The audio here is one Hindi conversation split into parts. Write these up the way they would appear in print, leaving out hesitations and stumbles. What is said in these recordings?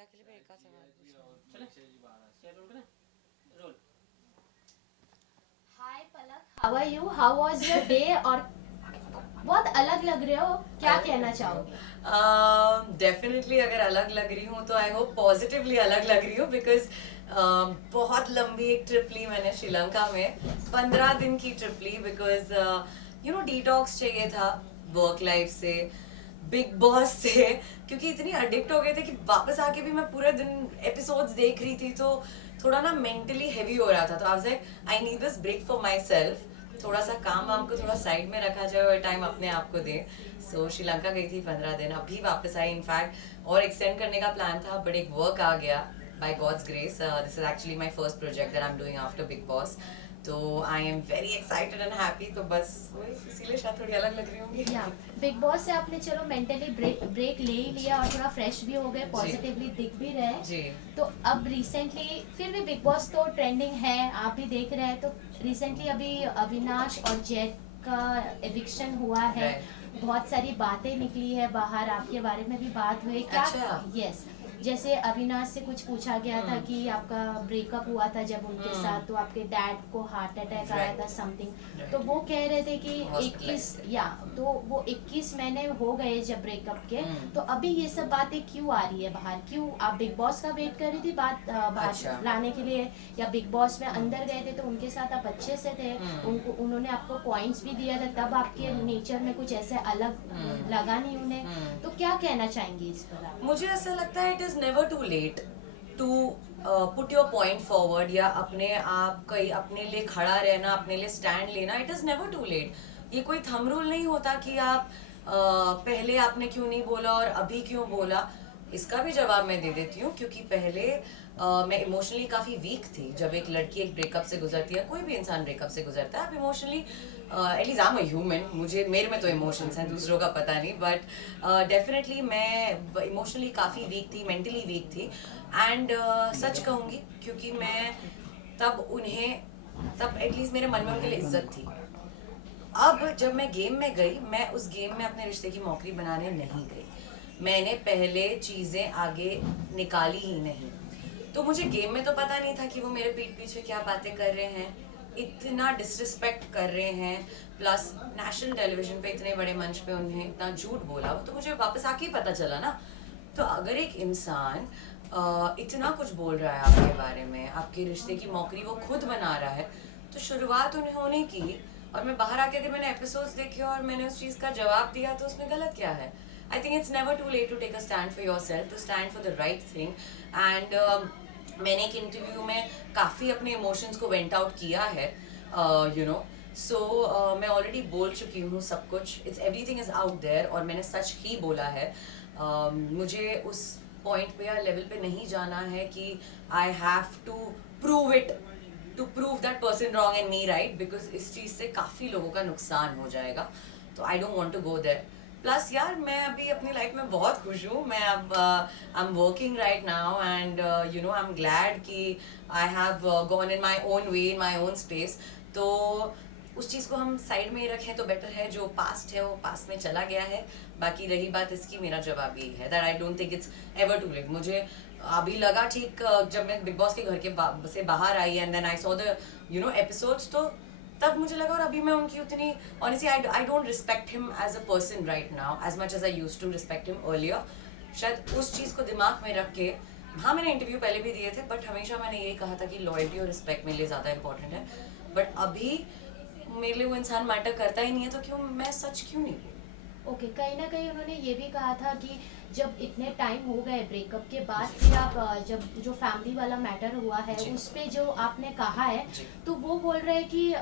प्रिया के लिए भी एक आध सवाल पूछना। Hi Palak, how are you, how was your day? और बहुत अलग लग रहे हो, क्या कहना चाहोगे? डेफिनेटली अगर अलग लग रही हूँ तो आई होप पॉजिटिवली अलग लग रही हूँ बिकॉज बहुत लंबी एक ट्रिप ली मैंने श्रीलंका में। 15 दिन की ट्रिप ली बिकॉज यू नो डिटॉक्स चाहिए था वर्क लाइफ से, बिग बॉस से, क्योंकि इतनी एडिक्ट हो गए थे कि वापस आके भी मैं पूरे दिन एपिसोड्स देख रही थी तो थोड़ा ना मेंटली हैवी हो रहा था। तो I was like I need this break for myself, थोड़ा सा काम वाम को थोड़ा साइड में रखा जाए और टाइम अपने आप को दे। सो श्रीलंका गई थी 15 दिन, अभी वापस आई। इनफैक्ट और एक्सटेंड करने का प्लान था बट एक वर्क आ गया by God's grace. This is actually my first project that I am doing after Bigg Boss. तो I am very excited and happy. तो बस वही, इसीलिए शायद थोड़ी अलग लग रही होंगी। या बिग बॉस से आपने चलो मेंटली ब्रेक ले ही लिया और थोड़ा फ्रेश भी हो गए, पॉजिटिवली दिख भी रहे हैं। जी तो अब रिसेंटली फिर भी बिग बॉस तो ट्रेंडिंग है, आप भी देख रहे हैं। तो रिसेंटली अभी अविनाश और जेट का एविक्शन हुआ है, बहुत सारी बातें निकली है बाहर, आपके बारे में भी बात हुई क्या? अच्छा। यस, जैसे अविनाश से कुछ पूछा गया था कि आपका ब्रेकअप हुआ था जब उनके साथ, तो आपके डैड को हार्ट अटैक आया था समथिंग। तो वो कह रहे थे कि 21 या तो वो 21 महीने हो गए जब ब्रेकअप के। तो अभी ये सब बातें क्यों आ रही है बाहर? क्यों आप बिग बॉस का वेट कर रही थी बात अच्छा। लाने के लिए, या बिग बॉस में अंदर गए थे तो उनके साथ आप अच्छे से थे, उनको उन्होंने आपको पॉइंट्स भी दिया था, तब आपके नेचर में कुछ ऐसे अलग लगा नहीं उन्हें? तो क्या कहना चाहेंगी इस पर आप? मुझे ऐसा लगता है it is never too late to put your point forward, या अपने आप कहीं अपने लिए खड़ा रहना, अपने लिए स्टैंड लेना। It is never too late. ये कोई थंब रूल नहीं होता कि आप पहले आपने क्यों नहीं बोला और अभी क्यों बोला। इसका भी जवाब मैं दे देती हूँ, क्योंकि पहले मैं इमोशनली काफ़ी वीक थी। जब एक लड़की एक ब्रेकअप से गुजरती है, कोई भी इंसान ब्रेकअप से गुजरता है, आप emotionally at least I am a human, मुझे मेरे में तो इमोशंस हैं, दूसरों का पता नहीं, बट डेफिनेटली मैं इमोशनली काफ़ी वीक थी, मेंटली वीक थी। एंड सच कहूँगी क्योंकि मैं तब उन्हें, तब एटलीस्ट मेरे मन में उनके लिए इज्जत थी। अब जब मैं गेम में गई, मैं उस गेम में अपने रिश्ते की मौकरी बनाने नहीं गई, मैंने पहले चीज़ें आगे निकाली ही नहीं। तो मुझे गेम में तो पता नहीं था कि वो मेरे पीठ पीछे क्या बातें कर रहे हैं, इतना डिसरिस्पेक्ट कर रहे हैं, प्लस नेशनल टेलीविजन पे इतने बड़े मंच पे उन्हें इतना झूठ बोला। तो मुझे वापस आके ही पता चला ना। तो अगर एक इंसान इतना कुछ बोल रहा है आपके बारे में, आपके रिश्ते की मौकरी वो खुद बना रहा है, तो शुरुआत उन्होंने की और मैं बाहर आके अगर मैंने एपिसोड्स देखे और मैंने उस चीज़ का जवाब दिया तो उसमें गलत क्या है? I think it's never too late to take a stand for yourself, to stand for the right thing. And मैंने एक इंटरव्यू में काफ़ी अपने इमोशंस को वेंट आउट किया है, यू नो। सो मैं ऑलरेडी बोल चुकी हूँ सब कुछ, it's everything is out there, और मैंने सच ही बोला है। मुझे उस पॉइंट पे या लेवल पे नहीं जाना है कि I have to prove it, to prove that person wrong and me right, because इस चीज़ से काफ़ी लोगों का नुकसान हो जाएगा। तो I don't want to go there. Plus यार मैं अभी अपनी लाइफ में बहुत खुश हूँ। मैं अब I am working right now and you know I am glad कि I have gone in my own way, in my own space. तो उस चीज़ को हम साइड में ही रखें तो बेटर है। जो पास्ट है वो पास्ट में चला गया है। बाकी रही बात इसकी, मेरा जवाब यही है that I don't think it's ever too late. मुझे अभी लगा ठीक जब मैं बिग बॉस के घर के से बाहर I and then I saw the you know episodes, तो तब मुझे लगा, और अभी मैं उनकी उतनी honestly I don't respect him as a person right now as much as I used to respect him earlier. शायद उस चीज़ को दिमाग में रख के, हाँ मैंने इंटरव्यू पहले भी दिए थे बट हमेशा मैंने यही कहा था कि लॉयल्टी और रिस्पेक्ट मेरे लिए ज़्यादा इंपॉर्टेंट है। बट अभी मेरे लिए वो इंसान मैटर करता ही नहीं है, तो क्यों मैं सच क्यों नहीं बोलूं? ओके, कहीं ना कहीं उन्होंने ये भी कहा था कि जब इतने टाइम हो गए ब्रेकअप के बाद, फिर आप जब जो फैमिली वाला मैटर हुआ है जी। उस पे जो आपने कहा है, जी। तो वो बोल रहे हैं कि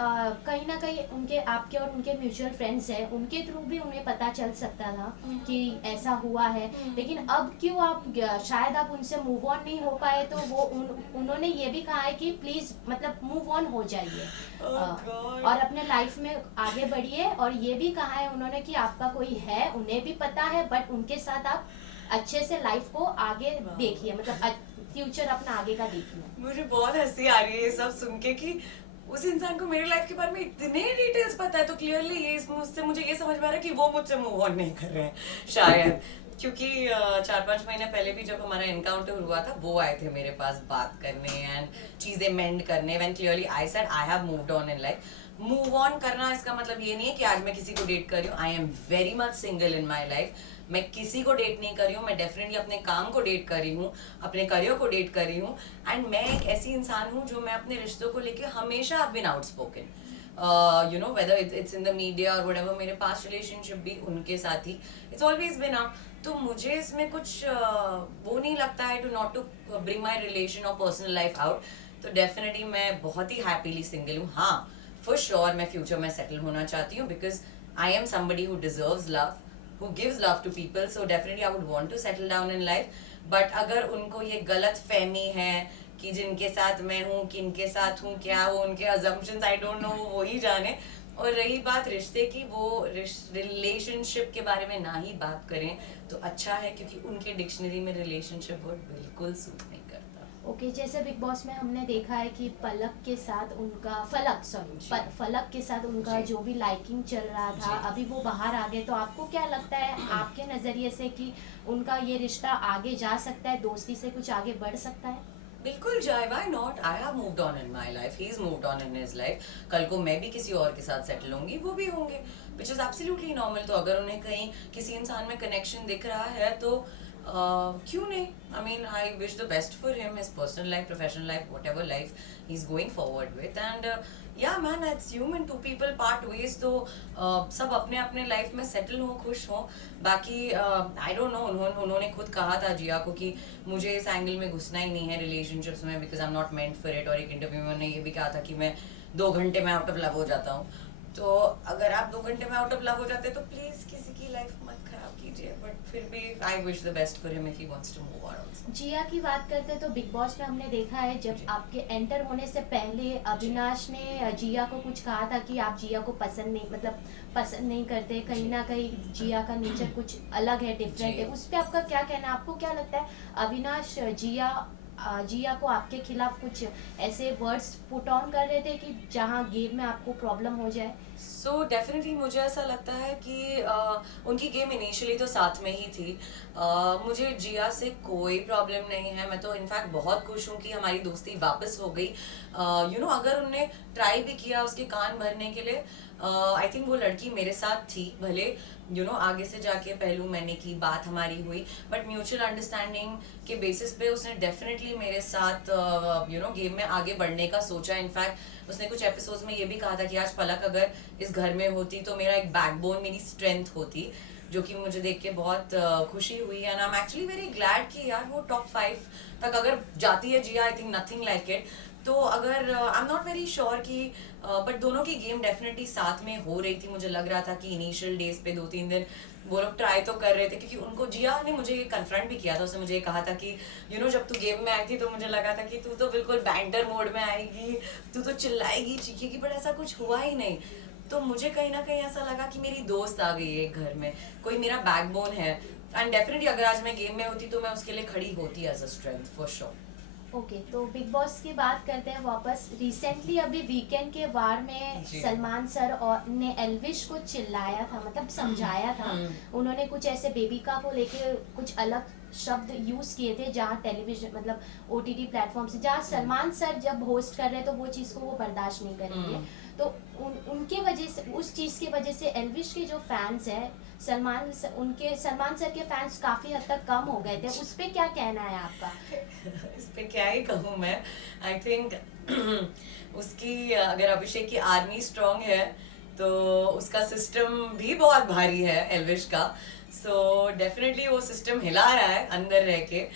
कहीं ना कहीं उनके, आपके और उनके म्यूचुअल फ्रेंड्स हैं, उनके थ्रू भी उन्हें पता चल सकता था कि ऐसा हुआ है। लेकिन अब क्यों आप शायद आप उनसे मूव ऑन नहीं हो पाए, तो वो उन्होंने ये भी कहा है कि प्लीज मतलब मूव ऑन हो जाइए और अपने लाइफ में आगे बढ़िए। और ये भी कहा है उन्होंने कि आपका कोई है, उन्हें भी पता है, बट उनके साथ आप अच्छे से लाइफ को आगे देखिए, मतलब फ्यूचर अपना आगे का देखिए। मुझे बहुत हंसी आ रही है ये सब सुन के कि उस इंसान को मेरी लाइफ के बारे में इतने डिटेल्स पता है। तो क्लियरली ये मुझसे मुझे ये समझ में आ रहा है कि वो मुझसे मूव ऑन नहीं कर रहे हैं शायद। क्योंकि 4-5 महीने पहले भी जब हमारा एनकाउंटर हुआ था वो आए थे मेरे पास बात करने एंड चीजें मेंड करने, when clearly I said I have moved on in life. Move on करना इसका मतलब ये नहीं है कि आज मैं किसी को डेट कर रही हूँ। आई am very much single in my life. मैं किसी को डेट नहीं कर रही हूँ, मैं डेफिनेटली अपने काम को डेट कर रही हूँ, अपने करियर को डेट कर रही हूँ। एंड मैं एक ऐसी इंसान हूँ जो मैं अपने रिश्तों को लेके हमेशा have been outspoken, you know whether it's in the media और व्हाटएवर। मेरे पास्ट रिलेशनशिप भी उनके साथ ही इट्स ऑलवेज बिन आउट। तो मुझे इसमें कुछ वो नहीं लगता है to not to bring my relation और पर्सनल लाइफ आउट। तो डेफिनेटली मैं बहुत ही हैप्पीली सिंगल हूँ। हाँ, फॉर श्योर मैं फ्यूचर में सेटल होना चाहती हूँ because I am somebody who deserves love, who gives love to people, so definitely I would want to settle down in life. But अगर उनको ये गलत फहमी है कि जिनके साथ मैं हूँ किनके साथ हूँ, क्या वो उनके assumptions I don't know, वो ही जाने। और रही बात रिश्ते की, वो रिलेशनशिप के बारे में ना ही बात करें तो अच्छा है, क्योंकि उनके डिक्शनरी में रिलेशनशिप वर्ड बिल्कुल सूट नहीं करता। ओके जैसे बिग बॉस में हमने देखा है कि पलक के साथ उनका फलक के साथ उनका जी। जो भी लाइकिंग चल रहा था, जी। अभी वो बाहर आ गए, तो आपको क्या लगता है आपके नज़रिए से कि उनका ये रिश्ता आगे जा सकता है, दोस्ती से कुछ आगे बढ़ सकता है? बिल्कुल जाए, why not. I have moved on in my life, he is moved on in his life. कल को मैं भी किसी और के साथ सेटल होंगी, वो भी होंगे, विच इज एब्सोल्युटली नॉर्मल। तो अगर उन्हें कहीं किसी इंसान में कनेक्शन दिख रहा है तो क्यों नहीं। I mean I wish the best for him, his personal life, professional life, whatever life he is going forward with. And yeah man, it's human, two people part ways. तो सब अपने अपने लाइफ में सेटल हों, खुश हों। बाकी आई डोंट नो, उन्होंने खुद कहा था जिया को कि मुझे इस एंगल में घुसना ही नहीं है रिलेशनशिप्स में, because I am not meant for it. और एक इंटरव्यू में उन्होंने ये भी कहा था कि मैं 2 घंटे में आउट ऑफ लव हो जाता हूँ। तो अगर आप 2 घंटे में आउट ऑफ लव हो जाते तो प्लीज किसी की लाइफ मत खराब कीजिए। बट फिर भी I wish the best for him if he wants to move on also. Jiya की बात करते तो बिग बॉस में हमने देखा है जब जी। आपके एंटर होने से पहले अविनाश ने जिया को कुछ कहा था कि आप जिया को पसंद नहीं, मतलब पसंद नहीं करते, कहीं जी। ना कहीं जिया का नेचर कुछ अलग है, डिफरेंट जी। है। उस पर आपका क्या कहना है? आपको क्या लगता है अविनाश जिया को आपके खिलाफ कुछ ऐसे वर्ड्स पुट ऑन कर रहे थे कि जहाँ गेम में आपको प्रॉब्लम हो जाए? सो डेफिनेटली मुझे ऐसा लगता है कि उनकी गेम इनिशियली तो साथ में ही थी। मुझे जिया से कोई प्रॉब्लम नहीं है। मैं तो इनफैक्ट बहुत खुश हूँ कि हमारी दोस्ती वापस हो गई। यू नो, अगर उनने ट्राई भी किया उसके कान भरने के लिए, आई थिंक वो लड़की मेरे साथ थी, भले यू नो आगे से जाके पहलू मैंने की, बात हमारी हुई, बट म्यूचुअल अंडरस्टैंडिंग के बेसिस पे उसने डेफिनेटली मेरे साथ यू नो गेम में आगे बढ़ने का सोचा। इनफैक्ट उसने कुछ एपिसोड्स में ये भी कहा था कि आज पलक अगर इस घर में होती तो मेरा एक बैकबोन, मेरी स्ट्रेंथ होती, जो कि मुझे देख के बहुत खुशी हुई। And I am actually very glad कि यार वो टॉप 5 तक अगर जाती है Jiya, I think nothing like it. तो अगर I am not very sure कि बट दोनों की गेम डेफिनेटली साथ में हो रही थी। मुझे लग रहा था कि इनिशियल डेज पे 2-3 दिन वो लोग ट्राई तो कर रहे थे, क्योंकि उनको जिया ने मुझे कन्फ्रंट भी किया था। उसने मुझे कहा था कि यू नो जब तू गेम में आई थी तो मुझे लगा था कि तू तो बिल्कुल बैंटर मोड में आएगी, तू तो चिल्लाएगी चीखेगी, बट ऐसा कुछ हुआ ही नहीं। तो मुझे कहीं ना कहीं ऐसा लगा कि मेरी दोस्त आ गई है घर में, कोई मेरा बैकबोन है। एंड डेफिनेटली अगर आज मैं गेम में होती तो मैं उसके लिए खड़ी होती as a strength, for sure. Okay तो बिग बॉस की बात करते हैं वापस। रिसेंटली अभी वीकेंड के वार में जी। सलमान सर और ने एल्विश को चिल्लाया था, मतलब समझाया था। उन्होंने कुछ ऐसे बेबिका को लेके कुछ अलग शब्द यूज किए थे, जहाँ टेलीविजन मतलब ओटीटी प्लेटफॉर्म से, जहाँ सलमान सर जब होस्ट कर रहे हैं तो वो चीज़ को वो बर्दाश्त नहीं करेंगे। तो उनके वजह से, उस चीज़ की वजह से एल्विश के जो फैंस हैं, सलमान सर के फैंस काफ़ी हद तक कम हो गए थे। उस पर क्या कहना है आपका? इस पे क्या ही कहूँ मैं। आई थिंक उसकी अगर अभिषेक की आर्मी स्ट्रांग है तो उसका सिस्टम भी बहुत भारी है एल्विश का। सो डेफिनेटली वो सिस्टम हिला रहा है अंदर रह के।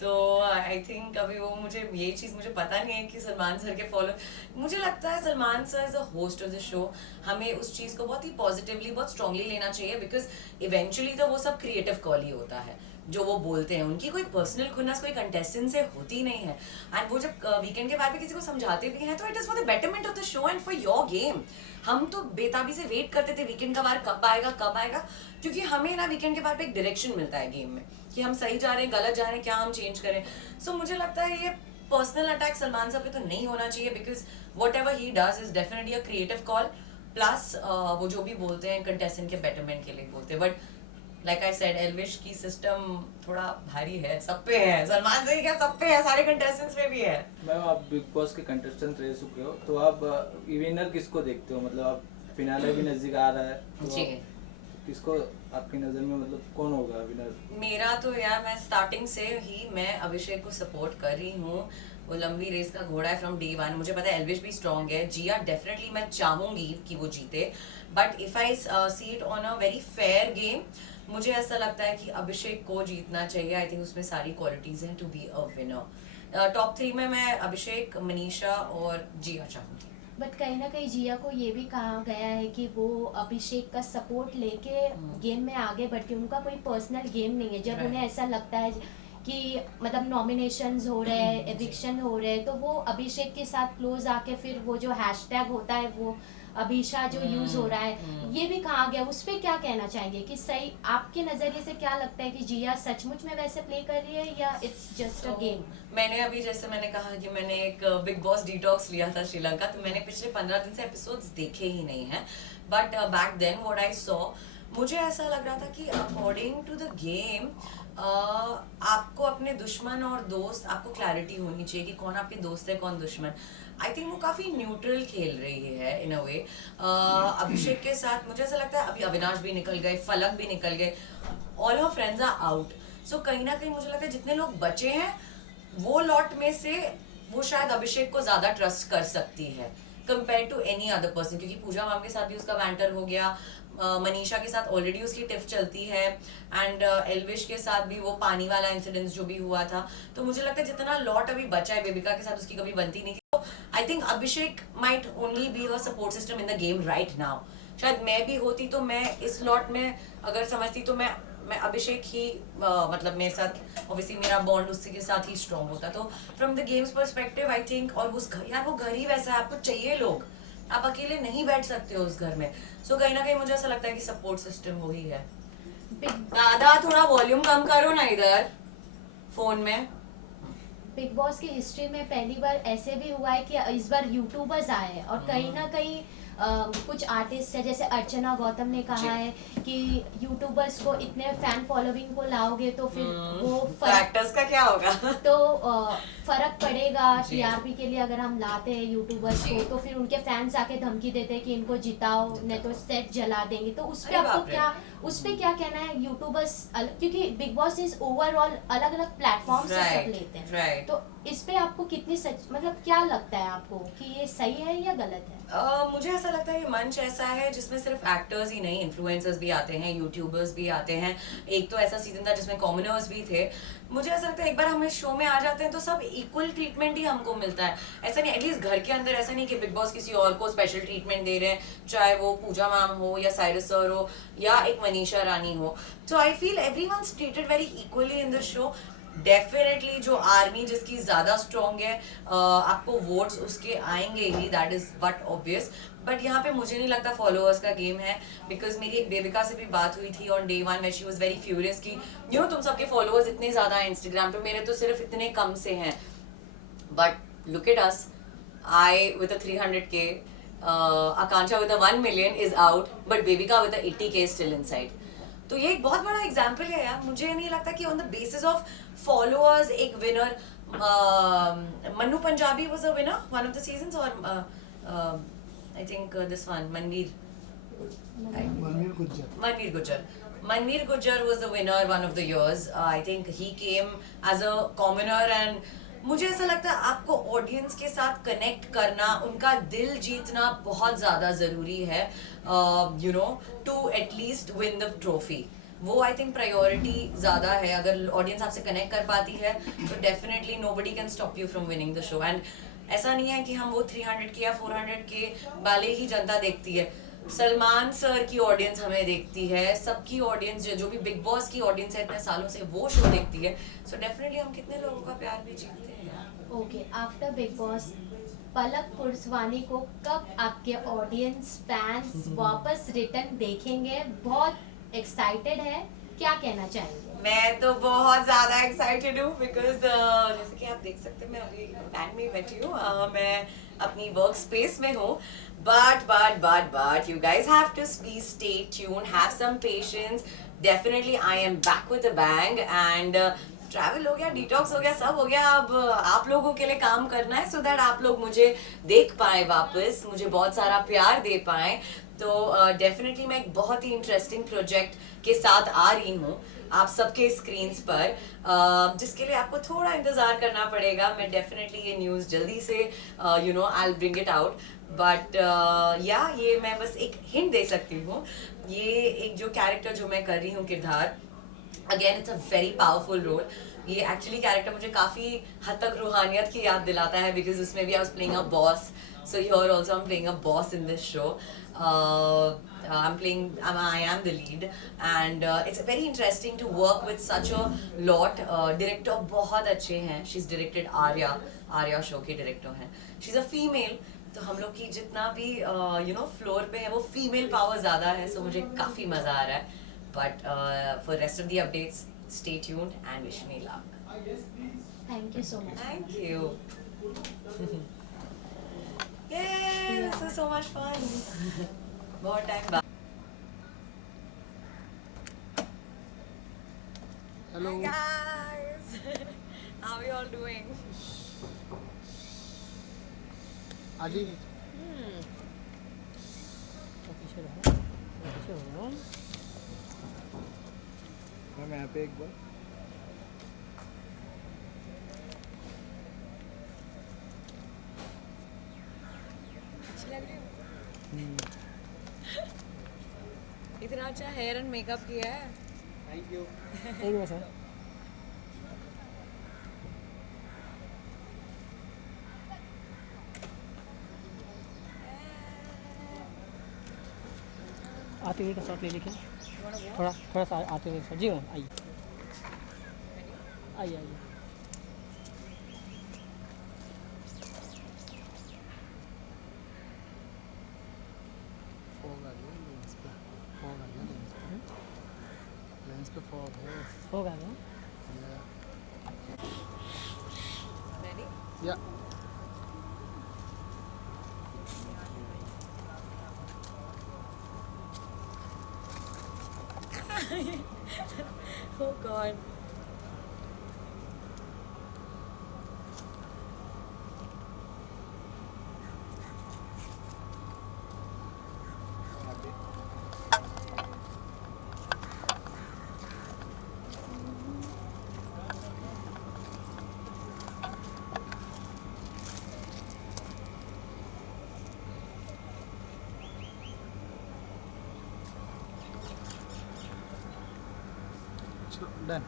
तो आई थिंक अभी वो मुझे ये चीज़ मुझे पता नहीं है कि सलमान सर के फॉलो, मुझे लगता है Salman sir as a host of the show हमें उस चीज़ को बहुत ही पॉजिटिवली, बहुत स्ट्रांगली लेना चाहिए, बिकॉज इवेंचुअली तो वो सब क्रिएटिव कॉल ही होता है जो वो बोलते हैं। उनकी कोई पर्सनल खुन्नस कोई कंटेस्टेंट से होती नहीं है। एंड वो जब वीकेंड के बाद में किसी को समझाते भी हैं तो it is for the betterment of the show and for your game. हम तो बेताबी से वेट करते थे वीकेंड का वार कब आएगा, क्योंकि हमें ना वीकेंड के बाद एक डायरेक्शन मिलता है गेम में कि हम सही जा रहे हैं, गलत जा रहे हैं, क्या हम चेंज करें। सो मुझे लगता है ये पर्सनल अटैक सलमान साहब पे तो नहीं होना चाहिए, because what ever he does is definitely a creative call, plus वो जो भी बोलते हैं कंटेस्टेंट के बेटरमेंट के लिए बोलते हैं। But like I said Elvish की सिस्टम थोड़ा भारी है, सब पे है, सलमान से ही क्या सब पे है, सारे कंटेस्टेंट्स पे भी है। मैम आप बिग बॉस के कंटेस्टेंट रह चुके हो, तो आप विनर किसको देखते हो? मतलब आप फिनाले भी नजदीक आ रहा है, तो जी। आप किसको आपकी नज़र में मतलब कौन होगा विनर? मेरा तो यार मैं स्टार्टिंग से ही मैं अभिषेक को सपोर्ट कर रही हूँ। वो लंबी रेस का घोड़ा है फ्रॉम डे वन। मुझे पता है एल्विश भी स्ट्रॉन्ग है, जिया डेफिनेटली मैं चाहूंगी कि वो जीते, but if I see it on a very fair game, मुझे ऐसा लगता है कि अभिषेक को जीतना चाहिए। आई थिंक उसमें सारी क्वालिटीज हैं to be a winner. Top 3 में मैं अभिषेक, मनीषा और जिया चाहूंगी। बट कहीं ना कहीं जिया को ये भी कहा गया है कि वो अभिषेक का सपोर्ट लेके गेम में आगे बढ़ती है, उनका कोई पर्सनल गेम नहीं है। जब Right. उन्हें ऐसा लगता है कि मतलब नॉमिनेशंस हो रहे हैं, एविक्शन हो रहे हैं, तो वो अभिषेक के साथ क्लोज आके फिर वो जो हैशटैग होता है वो अभिषा जो यूज हो रहा है, ये भी कहा गया। उस पर क्या कहना चाहेंगे कि सही आपके नजरिए से क्या लगता है कि जिया सचमुच में वैसे प्ले कर रही है या इट्स जस्ट अ गेम? मैंने अभी जैसे मैंने कहा कि मैंने एक बिग बॉस डिटॉक्स लिया था श्रीलंका, तो मैंने पिछले 15 दिन से एपिसोड्स देखे ही नहीं हैं, but back then what I saw, मुझे ऐसा लग रहा था कि अकॉर्डिंग टू द गेम आपको अपने दुश्मन और दोस्त, आपको क्लैरिटी होनी चाहिए कि कौन आपके दोस्त है कौन दुश्मन। आई थिंक वो काफी न्यूट्रल खेल रही है इन अ वे। अभिषेक के साथ मुझे ऐसा लगता है अभी अविनाश भी निकल गए, फलक भी निकल गए, all her friends are out. So कहीं ना कहीं मुझे लगता है जितने लोग बचे हैं वो लॉट में से वो शायद अभिषेक को ज्यादा ट्रस्ट कर सकती है compare to any other person, क्योंकि पूजा मैम के साथ भी उसका बैंटर हो गया, मनीषा के साथ ऑलरेडी उसकी टिफ चलती है, एंड एल्विश के साथ भी वो पानी वाला इंसिडेंस जो भी हुआ था। तो मुझे लगता है जितना लॉट अभी बचा है, बेबिका के साथ उसकी कभी बनती नहीं थी, तो I think Abhishek might only be a support system in the game right now. शायद मैं भी होती तो मैं इस लॉट में अगर समझती तो मैं अभिषेक ही मतलब मेरे साथ ऑब्वियसली मेरा बॉन्ड उससे के साथ ही स्ट्रॉन्ग होता। तो from the games perspective I think, और उस घर यार वो घर ही वैसा है, आपको चाहिए लोग, आप अकेले नहीं बैठ सकते हो उस घर में। सो कहीं ना कहीं मुझे ऐसा लगता है कि सपोर्ट सिस्टम वही है। दादा थोड़ा वॉल्यूम कम करो ना इधर फोन में। बिग बॉस की हिस्ट्री में पहली बार ऐसे भी हुआ है कि इस बार यूट्यूबर्स आए हैं और कहीं ना कहीं कुछ आर्टिस्ट है जैसे अर्चना गौतम ने कहा है कि यूट्यूबर्स को इतने फैन फॉलोइंग को लाओगे तो फिर वो एक्टर्स का क्या होगा? तो फर्क पड़ेगा टीआरपी के लिए। अगर हम लाते हैं यूट्यूबर्स को तो फिर उनके फैंस आके धमकी देते हैं कि इनको जिताओ नहीं तो सेट जला देंगे। तो उस पे आपको क्या, उस पे क्या कहना है? यूट्यूबर्स क्योंकि बिग बॉस इज ओवरऑल अलग अलग प्लेटफॉर्म से सब लेते हैं, तो इस पे आपको कितनी सच मतलब क्या लगता है आपको कि ये सही है या गलत है? मुझे ऐसा लगता है ये मंच ऐसा है जिसमें सिर्फ एक्टर्स ही नहीं, इन्फ्लुएंसर्स भी आते हैं, यूट्यूबर्स भी आते हैं। एक तो ऐसा सीजन था जिसमें कॉमनर्स भी थे। मुझे ऐसा लगता है एक बार हम इस शो में आ जाते हैं तो सब इक्वल ट्रीटमेंट ही हमको मिलता है। ऐसा नहीं, एटलीस्ट घर के अंदर ऐसा नहीं कि बिग बॉस किसी और को स्पेशल ट्रीटमेंट दे रहे हैं, चाहे वो पूजा मैम हो या साइरस सर हो या एक मनीषा रानी हो। So I feel everyone's treated very equally in the show. Definitely जो आर्मी जिसकी ज्यादा स्ट्रॉन्ग है, आपको वोट्स उसके आएंगे ही, that is but obvious. But यहाँ पे मुझे नहीं लगता फॉलोअर्स का गेम है, बिकॉज मेरी एक बेबिका से भी बात हुई थी on day one, she was very furious कि यू नो तुम सबके फॉलोअर्स इतने ज्यादा हैं इंस्टाग्राम पे, मेरे तो सिर्फ इतने कम से हैं। But look at us, I with a 300K, Akanksha with a 1 million is out, but bebinca with a 80K still inside. तो ये एक बहुत बड़ा एग्जाम्पल है यार। मुझे नहीं लगता कि on the basis of followers एक winner, Mannu Punjabi was a winner one of the seasons, और I think this one Manveer Gujjar was the winner one of the years. I think he came as a commoner, and मुझे ऐसा लगता है आपको ऑडियंस के साथ कनेक्ट करना, उनका दिल जीतना बहुत ज्यादा जरूरी है, you know, to at least win the trophy. वो आई थिंक प्रायोरिटी ज्यादा है। अगर ऑडियंस आपसे कनेक्ट कर पाती है तो definitely nobody can stop you from winning the show. And ऐसा नहीं है कि हम वो 300K या 400K वाले ही जनता देखती है, सलमान सर की ऑडियंस हमें देखती है, सबकी ऑडियंस जो भी बिग बॉस की ऑडियंस है इतने सालों से वो शो देखती है। सो डेफिनेटली हम कितने लोगों का प्यार भी जीतते हैं। ओके, आफ्टर बिग बॉस पलक पुरसवानी को कब आपके ऑडियंस फैंस वापस रिटर्न देखेंगे? बहुत एक्साइटेड है, क्या कहना चाहेंगे? मैं तो बहुत ज्यादा एक्साइटेड हूँ बिकॉज जैसे कि आप देख सकते हैं मैं अभी बैंड में बैठी हूँ, मैं अपनी वर्क स्पेस में हूँ, but you guys have to be stay tuned, have some patience, definitely I am back with a bang and travel हो गया, डिटॉक्स हो गया, सब हो गया। अब आप लोगों के लिए काम करना है सो दैट आप लोग मुझे देख पाए वापस, मुझे बहुत सारा प्यार दे पाए। तो डेफिनेटली मैं एक बहुत ही इंटरेस्टिंग प्रोजेक्ट के साथ आ रही हूँ आप सबके स्क्रीन्स पर, जिसके लिए आपको थोड़ा इंतज़ार करना पड़ेगा। मैं डेफिनेटली ये न्यूज़ जल्दी से you know I will bring it out, but या ये मैं बस एक हिंट दे सकती हूँ। ये एक जो कैरेक्टर जो मैं कर रही हूँ किरदार, again it's a very powerful role. ये एक्चुअली कैरेक्टर मुझे काफ़ी हद तक रूहानियत की याद दिलाता है, बिकॉज उसमें भी I was playing a boss, so here also I am playing a boss in this show. I am the lead and it's very interesting to work with such a lot. Director बहुत अच्छे हैं, she's directed आर्या शो की डायरेक्टर हैं, she's a female, तो हम लोग की जितना भी यू नो फ्लोर पे है वो फीमेल पावर ज़्यादा है, सो मुझे काफ़ी मज़ा आ रहा है। But for rest of the updates, stay tuned and wish me luck. Thank you so much. Thank you. Yay! This is so much fun. बहुत टाइम बाद। Hello. Hi guys. How are you all doing? आजी मैम यहाँ पे एक बार अच्छी लग रही हो? इतना अच्छा हेयर एंड मेकअप किया है। Thank you. एक मिनट सर। आते हुए का शॉट ले लीजिए, थोड़ा थोड़ा सा आते हुए का शॉट। जी मैम आइए आइए आइए। फॉग आ गया लेंस पे, फॉग आ गया लेंस पे फॉग है। होगा ना? Ready? या Oh God. Done.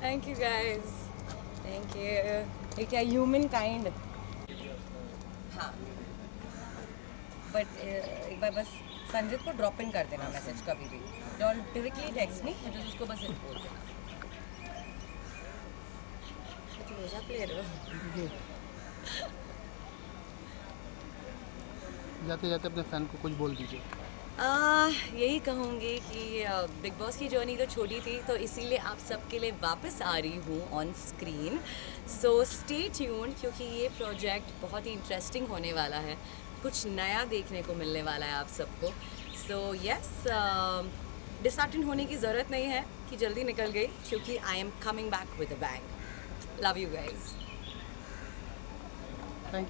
Thank you guys. Thank you. ये क्या ह्यूमन काइंड? हाँ. बट एक बार बस संजित को ड्रॉप इन कर देना मैसेज कभी भी. Don't directly text me. मुझे उसको बस बोल देना. तो मजा प्ले रहे हो. जाते जाते अपने फैन को कुछ बोल दीजिए। यही कहूँगी कि बिग बॉस की जर्नी तो छोटी थी, तो इसीलिए आप सबके लिए वापस आ रही हूँ on screen. So stay tuned, क्योंकि ये प्रोजेक्ट बहुत ही इंटरेस्टिंग होने वाला है, कुछ नया देखने को मिलने वाला है आप सबको। सो यस, डिसहार्टन होने की ज़रूरत नहीं है कि जल्दी निकल गई, क्योंकि I am coming back with a bang. Love you guys.